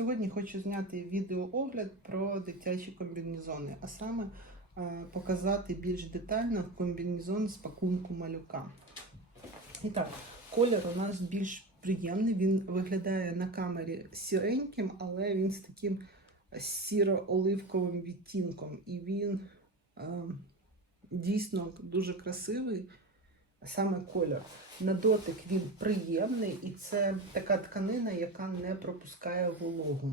Сьогодні хочу зняти відеоогляд про дитячі комбінезони, а саме е, показати більш детально комбінезон з пакунку малюка. І так, колір у нас більш приємний. Він виглядає на камері сіреньким, але він з таким сіро-оливковим відтінком. І він е, дійсно дуже красивий, саме колір. На дотик він приємний, і це така тканина, яка не пропускає вологу.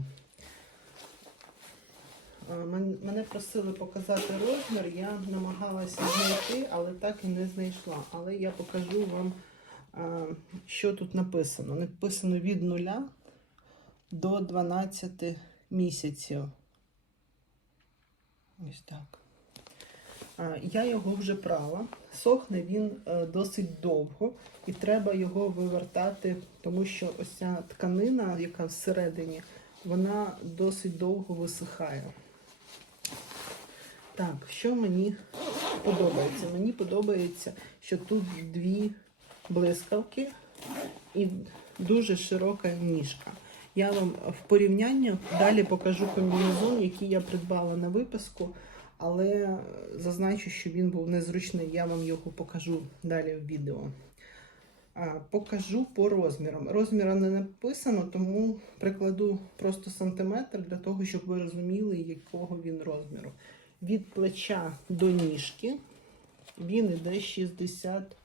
Мене просили показати розмір, я намагалася знайти, але так і не знайшла. Але я покажу вам, що тут написано. Написано від 0 до 12 місяців. Ось так. Е, Я його вже прала. Сохне він е, досить довго, і треба його вивертати, тому що ось ця тканина, яка всередині, вона досить довго висихає. Так, що мені подобається? Мені подобається, що тут дві блискавки і дуже широка ніжка. Я вам в порівнянні далі покажу комбінезон, який я придбала на виписку, але зазначу, що він був незручний. Я вам його покажу далі в відео. Покажу по розмірам. Розміра не написано, тому прикладу просто сантиметр для того, щоб ви розуміли, якого він розміру. Від плеча до ніжки він іде 60,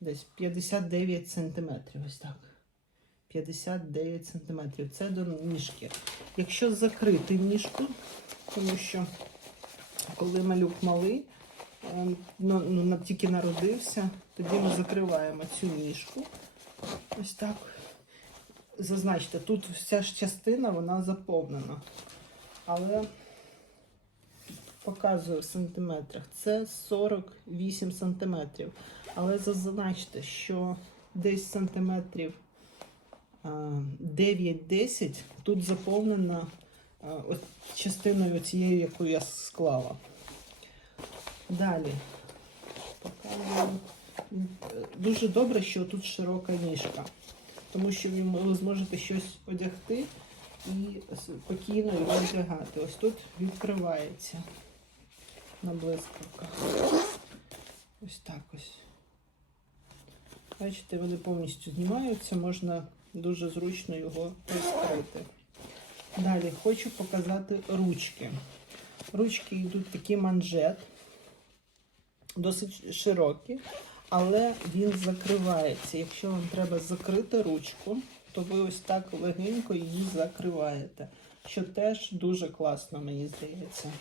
десь 59 сантиметрів. Ось так. 59 сантиметрів. Це до ніжки. Якщо закрити ніжку, тому що коли малюк малий, ем, ну, тільки народився, тоді ми закриваємо цю ніжку. Ось так. Зазначте, тут вся ж частина вона заповнена. Але показую в сантиметрах. Це 48 сантиметрів. Але зазначте, що десь сантиметрів 9-10 тут заповнена частиною цією, яку я склала. Далі. Дуже добре, що тут широка ніжка, тому що ви зможете щось одягти і спокійно його одягати. Ось тут відкривається на блискавках. Ось так ось. Бачите, вони повністю знімаються, можна дуже зручно його розкрити. Далі хочу показати ручки. Ручки йдуть такі манжет, досить широкі, але він закривається. Якщо вам треба закрити ручку, то ви ось так легенько її закриваєте, що теж дуже класно, мені здається.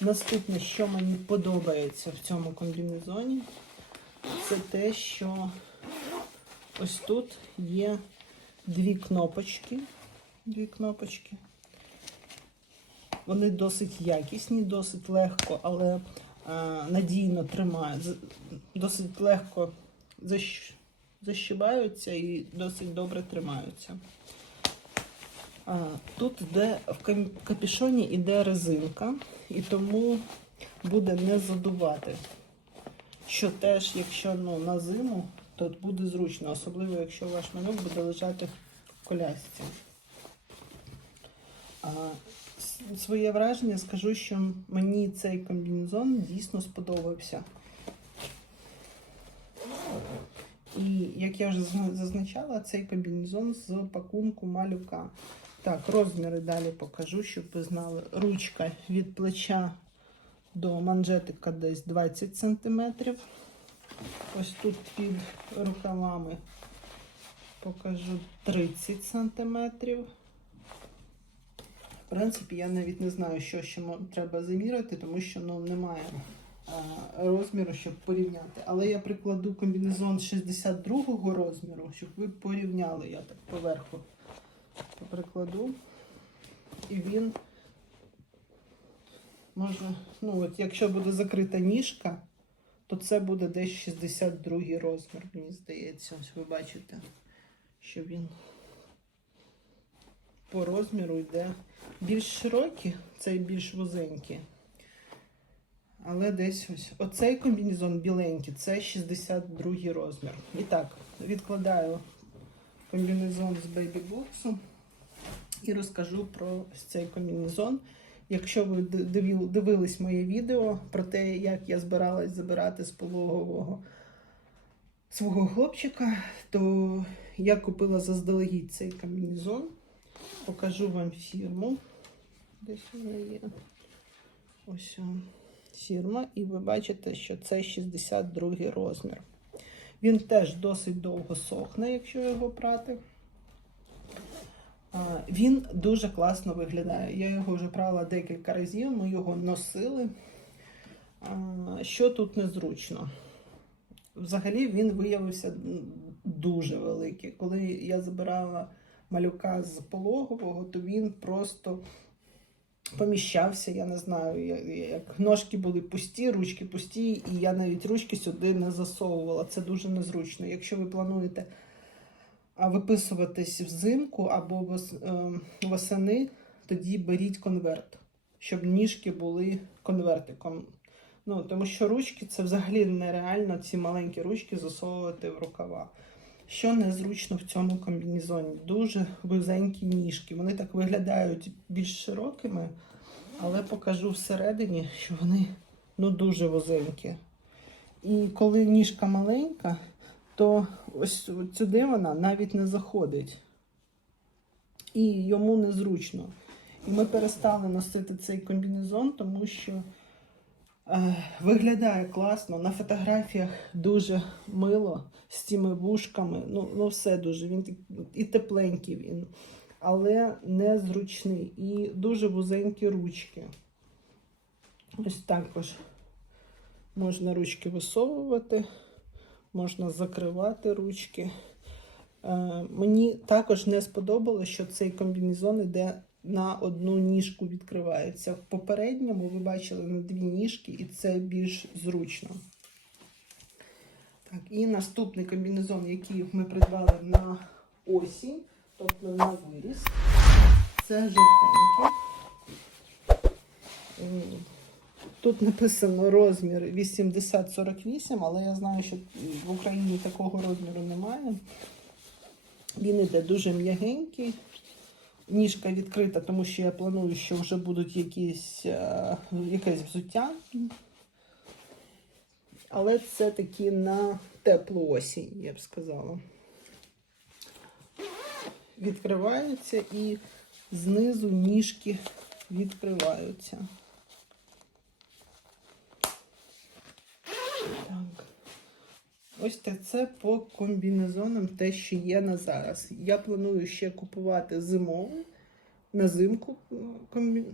Наступне, що мені подобається в цьому комбінезоні, це те, що ось тут є дві кнопочки. Дві кнопочки. Вони досить якісні, досить легко, але е, надійно тримають. Досить легко защ- защибаються і досить добре тримаються. А, Тут йде в капюшоні йде резинка, і тому буде не задувати. Що теж, якщо ну, на зиму, то буде зручно, особливо якщо ваш малюк буде лежати в колясці. Своє враження скажу, що мені цей комбінезон дійсно сподобався. І як я вже зазначала, цей комбінезон з пакунку малюка. Так, розміри далі покажу, щоб ви знали. Ручка від плеча до манжетика десь 20 см. Ось тут під рукавами покажу 30 см. В принципі, я навіть не знаю, що ще треба заміряти, тому що ну, немає а, розміру, щоб порівняти. Але я прикладу комбінезон 62-го розміру, щоб ви порівняли. Я так поверху прикладу. І він може, ну от якщо буде закрита ніжка, то це буде десь 62 розмір, мені здається. Ось ви бачите, що він по розміру йде більш широкий, цей більш вузенький. Але десь ось. Оцей комбінезон біленький, це 62 розмір. І так, відкладаю комбінезон з бейбі-боксу. і розкажу про цей комбінезон. Якщо ви дивились моє відео про те, як я збиралась забирати з пологового свого хлопчика, то я купила заздалегідь цей комбінезон. Покажу вам фірму. Десь вона є. Ось фірма, і ви бачите, що це 62 розмір. Він теж досить довго сохне, якщо його прати. Він дуже класно виглядає. Я його вже прала декілька разів, ми його носили. Що тут незручно? Взагалі він виявився дуже великий. Коли я забирала малюка з пологового, то він просто поміщався, я не знаю, як ножки були пусті, ручки пусті, і я навіть ручки сюди не засовувала. Це дуже незручно. Якщо ви плануєте виписуватись взимку або ем, восени, тоді беріть конверт, щоб ніжки були конвертиком. Ну, тому що ручки це взагалі нереально ці маленькі ручки засовувати в рукава. Що незручно в цьому комбінезоні? Дуже вузенькі ніжки. Вони так виглядають більш широкими, але покажу всередині, що вони ну, дуже вузенькі. І коли ніжка маленька, то ось сюди вона навіть не заходить. І йому незручно. І ми перестали носити цей комбінезон, тому що виглядає класно. На фотографіях дуже мило з цими вушками. Ну, ну все дуже. Він і тепленький він, але незручний. І дуже вузенькі ручки. Ось також можна ручки висовувати, можна закривати ручки. Е, мені також не сподобалося, що цей комбінезон йде на одну ніжку відкривається. В попередньому ви бачили на дві ніжки, і це більш зручно. Так, і наступний комбінезон, який ми придбали на осінь, тобто на виріс, це жовтенький. Тут написано розмір 80-48, але я знаю, що в Україні такого розміру немає. Він іде дуже м'ягенький. Ніжка відкрита, тому що я планую, що вже будуть якісь, е, якесь взуття. Але це таки на теплу осінь, я б сказала. Відкриваються і знизу ніжки відкриваються. Так. Ось те- це по комбінезонам те, що є на зараз. Я планую ще купувати зимовий, на зимку комбі...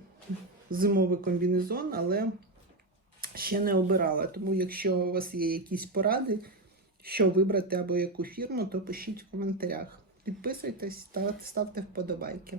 зимовий комбінезон, але ще не обирала. Тому, якщо у вас є якісь поради, що вибрати або яку фірму, то пишіть в коментарях. Підписуйтесь та ставте вподобайки.